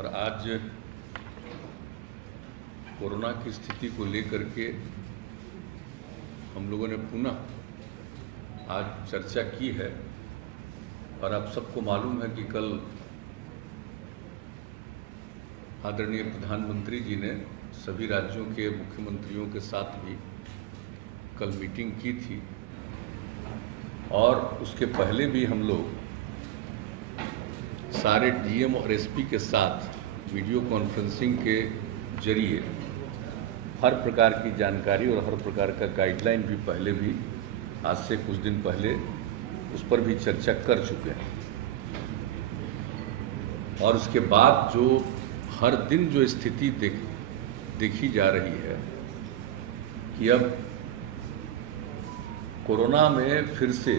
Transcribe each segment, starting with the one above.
और आज कोरोना की स्थिति को लेकर के हम लोगों ने पुनः आज चर्चा की है। और आप सबको मालूम है कि कल आदरणीय प्रधानमंत्री जी ने सभी राज्यों के मुख्यमंत्रियों के साथ भी कल मीटिंग की थी, और उसके पहले भी हम लोग सारे डीएम और एसपी के साथ वीडियो कॉन्फ्रेंसिंग के जरिए हर प्रकार की जानकारी और हर प्रकार का गाइडलाइन भी पहले भी आज से कुछ दिन पहले उस पर भी चर्चा कर चुके हैं। और उसके बाद जो हर दिन जो स्थिति देखी जा रही है कि अब कोरोना में फिर से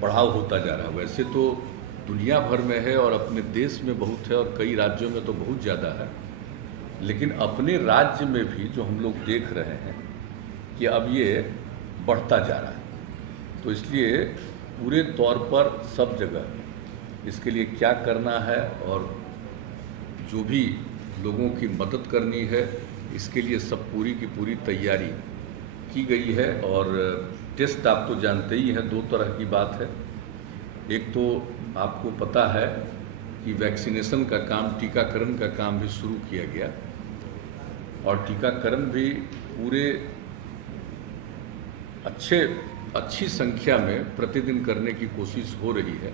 बढ़ाव होता जा रहा है। वैसे तो दुनिया भर में है और अपने देश में बहुत है और कई राज्यों में तो बहुत ज़्यादा है, लेकिन अपने राज्य में भी जो हम लोग देख रहे हैं कि अब ये बढ़ता जा रहा है। तो इसलिए पूरे तौर पर सब जगह इसके लिए क्या करना है और जो भी लोगों की मदद करनी है, इसके लिए सब पूरी की पूरी तैयारी की गई है। और टेस्ट आप तो जानते ही हैं, दो तरह की बात है। एक तो आपको पता है कि वैक्सीनेशन का काम, टीकाकरण का काम भी शुरू किया गया, और टीकाकरण भी पूरे अच्छी संख्या में प्रतिदिन करने की कोशिश हो रही है।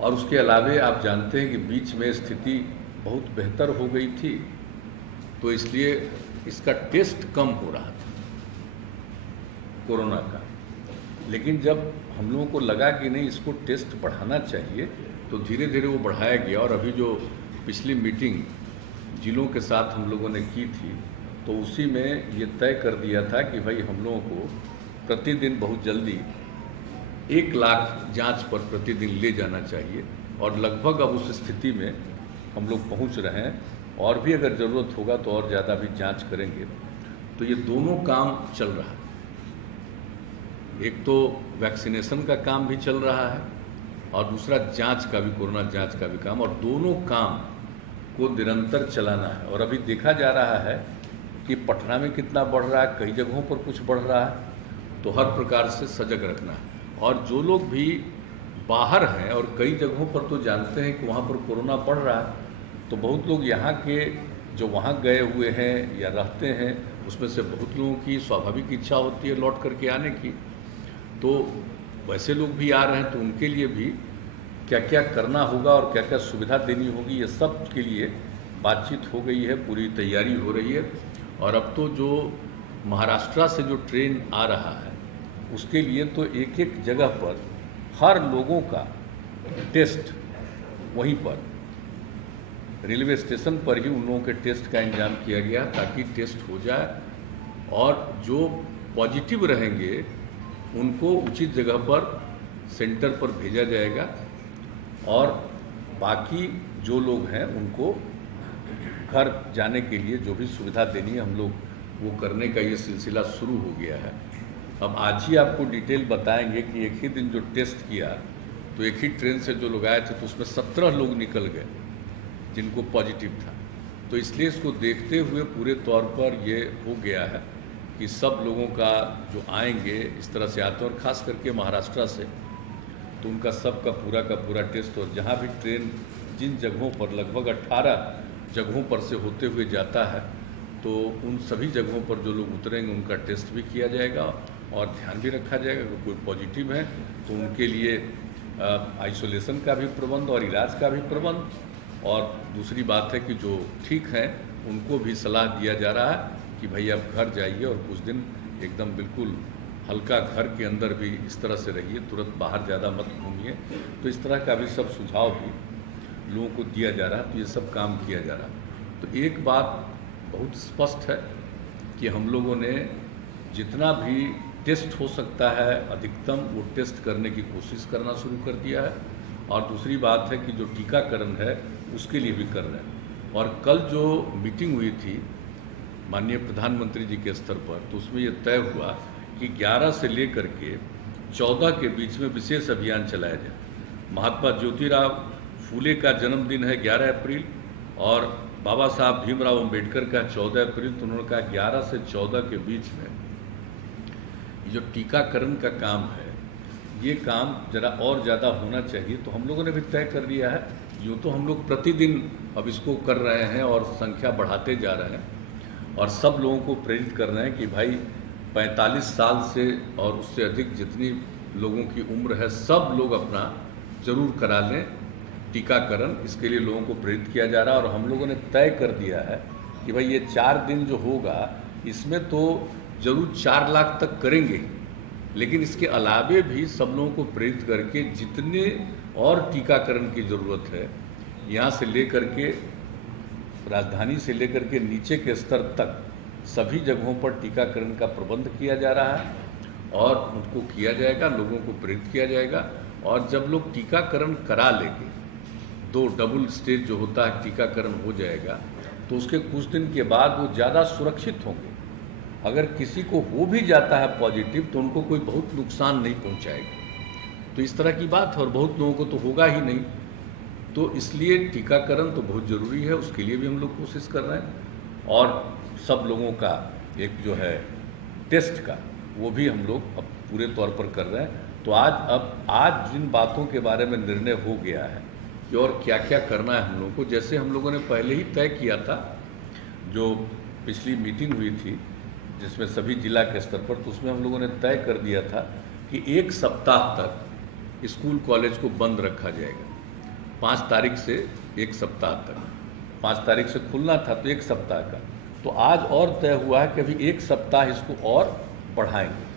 और उसके अलावे आप जानते हैं कि बीच में स्थिति बहुत बेहतर हो गई थी, तो इसलिए इसका टेस्ट कम हो रहा था कोरोना का। लेकिन जब हम लोगों को लगा कि नहीं, इसको टेस्ट बढ़ाना चाहिए, तो धीरे धीरे वो बढ़ाया गया। और अभी जो पिछली मीटिंग जिलों के साथ हम लोगों ने की थी, तो उसी में ये तय कर दिया था कि भाई हम लोगों को प्रतिदिन बहुत जल्दी 1 लाख जांच पर प्रतिदिन ले जाना चाहिए। और लगभग अब उस स्थिति में हम लोग पहुंच रहे हैं, और भी अगर ज़रूरत होगा तो और ज़्यादा भी जांच करेंगे। तो ये दोनों काम चल रहा है। एक तो वैक्सीनेशन का काम भी चल रहा है और दूसरा जांच का भी, कोरोना जांच का भी काम, और दोनों काम को निरंतर चलाना है। और अभी देखा जा रहा है कि पटना में कितना बढ़ रहा है, कई जगहों पर कुछ बढ़ रहा है, तो हर प्रकार से सजग रखना है। और जो लोग भी बाहर हैं, और कई जगहों पर तो जानते हैं कि वहाँ पर कोरोना बढ़ रहा है, तो बहुत लोग यहाँ के जो वहाँ गए हुए हैं या रहते हैं, उसमें से बहुत लोगों की स्वाभाविक इच्छा होती है लौट करके आने की। तो वैसे लोग भी आ रहे हैं, तो उनके लिए भी क्या क्या करना होगा और क्या क्या सुविधा देनी होगी, ये सब के लिए बातचीत हो गई है, पूरी तैयारी हो रही है। और अब तो जो महाराष्ट्र से जो ट्रेन आ रहा है, उसके लिए तो एक एक जगह पर हर लोगों का टेस्ट वहीं पर रेलवे स्टेशन पर ही उन लोगों के टेस्ट का इंतजाम किया गया, ताकि टेस्ट हो जाए और जो पॉजिटिव रहेंगे उनको उचित जगह पर, सेंटर पर भेजा जाएगा। और बाकी जो लोग हैं उनको घर जाने के लिए जो भी सुविधा देनी है, हम लोग वो करने का ये सिलसिला शुरू हो गया है। अब आज ही आपको डिटेल बताएंगे कि एक ही दिन जो टेस्ट किया, तो एक ही ट्रेन से जो लोग आए थे, तो उसमें 17 लोग निकल गए जिनको पॉजिटिव था। तो इसलिए इसको देखते हुए पूरे तौर पर ये हो गया है कि सब लोगों का जो आएंगे इस तरह से आते हैं, और ख़ास करके महाराष्ट्र से, तो उनका सब का पूरा टेस्ट। और जहाँ भी ट्रेन जिन जगहों पर, लगभग 18 जगहों पर से होते हुए जाता है, तो उन सभी जगहों पर जो लोग उतरेंगे उनका टेस्ट भी किया जाएगा और ध्यान भी रखा जाएगा। अगर कोई पॉजिटिव है तो उनके लिए आइसोलेशन का भी प्रबंध और इलाज का भी प्रबंध। और दूसरी बात है कि जो ठीक हैं उनको भी सलाह दिया जा रहा है कि भाई आप घर जाइए और कुछ दिन एकदम बिल्कुल हल्का घर के अंदर भी इस तरह से रहिए, तुरंत बाहर ज़्यादा मत घूमिए। तो इस तरह का भी सब सुझाव भी लोगों को दिया जा रहा है, तो ये सब काम किया जा रहा है। तो एक बात बहुत स्पष्ट है कि हम लोगों ने जितना भी टेस्ट हो सकता है अधिकतम, वो टेस्ट करने की कोशिश करना शुरू कर दिया है। और दूसरी बात है कि जो टीकाकरण है उसके लिए भी कर रहे हैं। और कल जो मीटिंग हुई थी माननीय प्रधानमंत्री जी के स्तर पर, तो उसमें ये तय हुआ कि 11 से लेकर के 14 के बीच में विशेष अभियान चलाया जाए। महात्मा ज्योतिराव फूले का जन्मदिन है 11 अप्रैल और बाबा साहब भीमराव अंबेडकर का 14 अप्रैल, तो उन्होंने कहा 11 से 14 के बीच में जो टीकाकरण का काम है ये काम जरा और ज़्यादा होना चाहिए। तो हम लोगों ने भी तय कर लिया है, यूँ तो हम लोग प्रतिदिन अब इसको कर रहे हैं और संख्या बढ़ाते जा रहे हैं और सब लोगों को प्रेरित कर रहे हैं कि भाई 45 साल से और उससे अधिक जितनी लोगों की उम्र है सब लोग अपना ज़रूर करा लें टीकाकरण। इसके लिए लोगों को प्रेरित किया जा रहा है और हम लोगों ने तय कर दिया है कि भाई ये 4 दिन जो होगा इसमें तो ज़रूर 4 लाख तक करेंगे, लेकिन इसके अलावे भी सब लोगों को प्रेरित करके जितने और टीकाकरण की ज़रूरत है यहाँ से लेकर के राजधानी से लेकर के नीचे के स्तर तक सभी जगहों पर टीकाकरण का प्रबंध किया जा रहा है और उनको किया जाएगा, लोगों को प्रेरित किया जाएगा। और जब लोग टीकाकरण करा लेंगे, 2 डबल स्टेज जो होता है टीकाकरण हो जाएगा, तो उसके कुछ दिन के बाद वो ज़्यादा सुरक्षित होंगे। अगर किसी को हो भी जाता है पॉजिटिव तो उनको कोई बहुत नुकसान नहीं पहुंचाएगा। तो इस तरह की बात है और बहुत लोगों को तो होगा ही नहीं। तो इसलिए टीकाकरण तो बहुत ज़रूरी है, उसके लिए भी हम लोग कोशिश कर रहे हैं और सब लोगों का एक जो है टेस्ट का वो भी हम लोग अब पूरे तौर पर कर रहे हैं। तो आज जिन बातों के बारे में निर्णय हो गया है कि और क्या क्या करना है हम लोगों को, जैसे हम लोगों ने पहले ही तय किया था, जो पिछली मीटिंग हुई थी जिसमें सभी जिला के स्तर पर, तो उसमें हम लोगों ने तय कर दिया था कि 1 सप्ताह तक स्कूल कॉलेज को बंद रखा जाएगा। 5 तारीख से 1 सप्ताह तक, 5 तारीख से खुलना था तो 1 सप्ताह का, तो आज और तय हुआ है कि अभी 1 सप्ताह इसको और बढ़ाएंगे।